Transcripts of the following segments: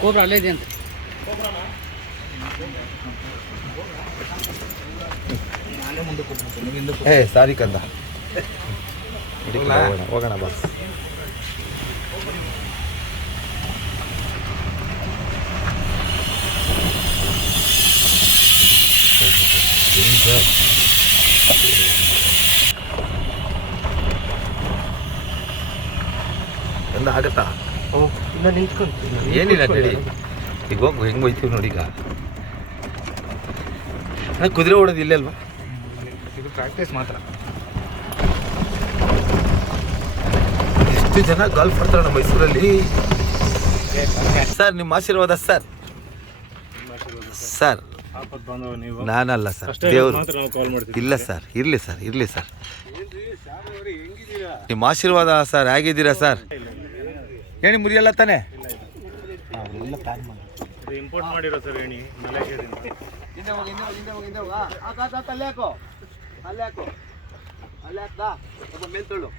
Cobra ಅಲ್ಲೇ ಇದೆ ಅಂತ. ಏ ಸಾರಿ ಕಂದ. ಹೋಗೋಣ ಬಾ. ಬಸ್ ಎಲ್ಲ ಆಗತ್ತಾ ಏನಿಲ್ಲ ಹೇಳಿ. ಈಗ ಹೋಗು ಹೆಂಗೆ ಹೋಯ್ತೀವಿ ನೋಡಿ ಈಗ. ಅಣ್ಣ, ಕುದುರೆ ಓಡೋದು ಇಲ್ಲೇ ಅಲ್ವಾ? ಇದು ಪ್ರಾಕ್ಟೀಸ್ ಮಾತ್ರ. ಎಷ್ಟು ಜನ ಗಾಲ್ಫ್ ಆಡ್ತಾರೆ ನಮ್ಮ ಮೈಸೂರಲ್ಲಿ? ಸರ್ ನಿಮ್ಮ ಆಶೀರ್ವಾದ ಸರ್. ಸರ್ ನಾನಲ್ಲ ಸರ್. ದೇವರು. ಇಲ್ಲ ಸರ್. ಇರಲಿ ಸರ್. ಇರಲಿ ಸರ್. ನಿಮ್ಮ ಆಶೀರ್ವಾದ ಸರ್. ಹೇಗಿದ್ದೀರಾ ಸರ್? ಏಣಿ ಮುರಿಯಲ್ಲ ತಾನೆ? ಇಂಪೋರ್ಟ್ ಮಾಡಿರೋ ಸರ್ ಏಣಿ ಮಲೇಷ್ಯಾದಿಂದ ಹಿಂದೆ ಹೋಗಿ ಹಿಂದೆ ಹೋಗಿ ಹಿಂದೆ ಹೋಗಿ ಹಿಂದೆ ಅಲ್ಲೇ ಹಾಕು. ಅಲ್ಲೇ ಹಾಕು. ಅಲ್ಲೇ ಹಾಕ್ದಾ? ಸ್ವಲ್ಪ ಮೇಲ್ ತೊಳ್ಳು.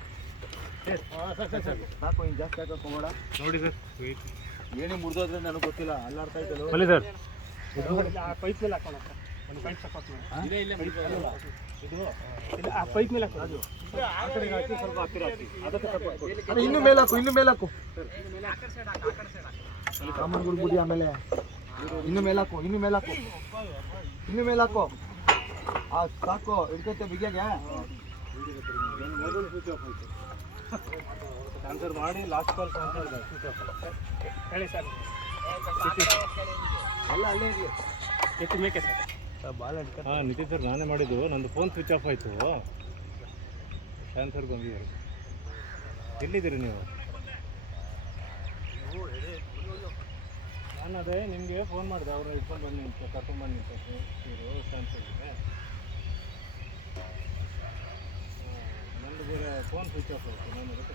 ಸಾಕು ಹಿಂಗೆ ಜಾಸ್ತಿ ಹಾಕಕ್ಕೆ ಹೋಗೋಣ ನೋಡಿ ಸರ್ ಏನೇ ಮುರಿದೋದ್ರೆ ನನಗೆ ಗೊತ್ತಿಲ್ಲ ಅಲ್ಲಾಡ್ತಾ ಇದ್ದಲ್ಲ ಸರ್. ಪೈಪ್ ಮೇಲೆ ಹಾಕೋಣ ಒಂದು ಪಾಯಿಂಟ್ ಸಪೋರ್ಟ್ ಮಾಡಿ. ಇದೇ ಇಲ್ಲೇ ಮುರಿದೋದಲ್ಲ ಇದು ಇಲ್ಲ ಆ ಪೈಪ್ ಮೇಲೆ ಹಾಕೋಣ ಅದು. ಆ ಕಡೆಗೆ ಹಾಕಿ ಸ್ವಲ್ಪ ಹತ್ತಿರ ಹಾಕಿ. ಅದಕ್ಕೆ ಸಪೋರ್ಟ್ ಕೊಡಿ ಅರೆ ಇನ್ನು ಮೇಲೆ ಹಾಕು ಇನ್ನು ಮೇಲೆ ಹಾಕು. ಸಾಮಾನುಗಳು ಮುಡಿ ಆಮೇಲೆ. ಇನ್ನು ಮೇಲೆ ಹಾಕು ಇನ್ನು ಮೇಲೆ ಹಾಕು. ಇನ್ನು ಮೇಲೆ ಹಾಕು. ಆ ಸಾಕು ಹಿಡ್ಕೈತೆ ಬಿಗಿಯಾಗೆ. ಆನ್ಸರ್ ಮಾಡಿ ಲಾಸ್ಟ್ ಕಾಲ್ ಆನ್ಸರ್ ಹೇಳಿ ಸರ್ ಎಲ್ಲ ಅಲ್ಲೇ ಇರಲಿ ಎತ್ತು ಮೇಕೆ ಸರ್. ಹಾಂ ನಿತಿನ್ ಸರ್ ನಾನೇ ಮಾಡಿದ್ದು. ನಂದು ಫೋನ್ ಸ್ವಿಚ್ ಆಫ್ ಆಯಿತು. ಶಾನ್ ಸರ್ ಬಂದಿದ್ದಾರೆ. ಎಲ್ಲಿದ್ದೀರಿ ನೀವು? ನಾನು ಅದೇ ನಿಮಗೆ ಫೋನ್ ಮಾಡಿದೆ. ಅವರು ಇಟ್ಕೊಂಡು ಬನ್ನಿ ಅಂತ ಕರ್ಕೊಂಡು ಬನ್ನಿ ಅಂತ ಇವರು ಶಾನ್ ಸರ್ಗೆ. ನಂದು ಬೇರೆ ಫೋನ್ ಸ್ವಿಚ್ ಆಫ್ ಆಯಿತು. ನಾನು ಅದಕ್ಕೆ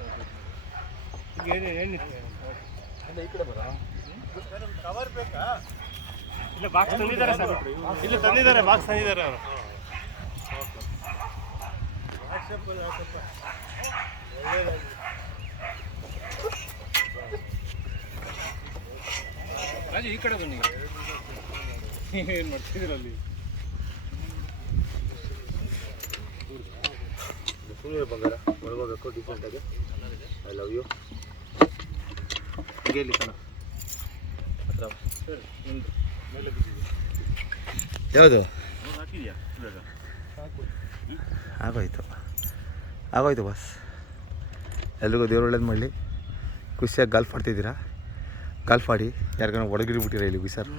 ಹೇಳಿ ಹೇಳಿ. ಅಲ್ಲ ಈ ಕಡೆ ಬರ ಕವರ್ ಬೇಕಾ? ಇಲ್ಲ ಬಾಕ್ಸ್ ತಂದಿದ್ದಾರೆ ಸರ್. ಇಲ್ಲ ತಂದಿದ್ದಾರೆ ಬಾಕ್ಸ್ ತಂದಿದ್ದಾರೆ ಅವರು. ರಾಜು ಈ ಕಡೆ ಬನ್ನಿ. ಏನು ಮಾಡ್ತಿದ್ದೀರ ಅಲ್ಲಿ? ಸುಮ್ಮನೆ ಬಂಗಾರ ಒಳಗೋಗಬೇಕು ಆಗಿ. ಐ ಲವ್ ಯು ಇಲ್ಲಿ ಕಣ. ಸರ್ ಸರಿ ಯಾವುದು? ಆಗೋಯ್ತು. ಆಗೋಯ್ತು ಬಸ್ ಎಲ್ರಿಗೂ ದೇವ್ರ ಒಳ್ಳೇದು ಮಾಡಲಿ. ಖುಷಿಯಾಗಿ ಗಾಲ್ಫ್ ಆಡ್ತಿದ್ದೀರಾ? ಗಾಲ್ಫ್ ಆಡಿ ಯಾರಿಗಾನ ಒಡಗಿಡ್ಬಿಟ್ಟಿರ ಬಿಟ್ಟಿರ ಇಲ್ಲಿ ಸರ್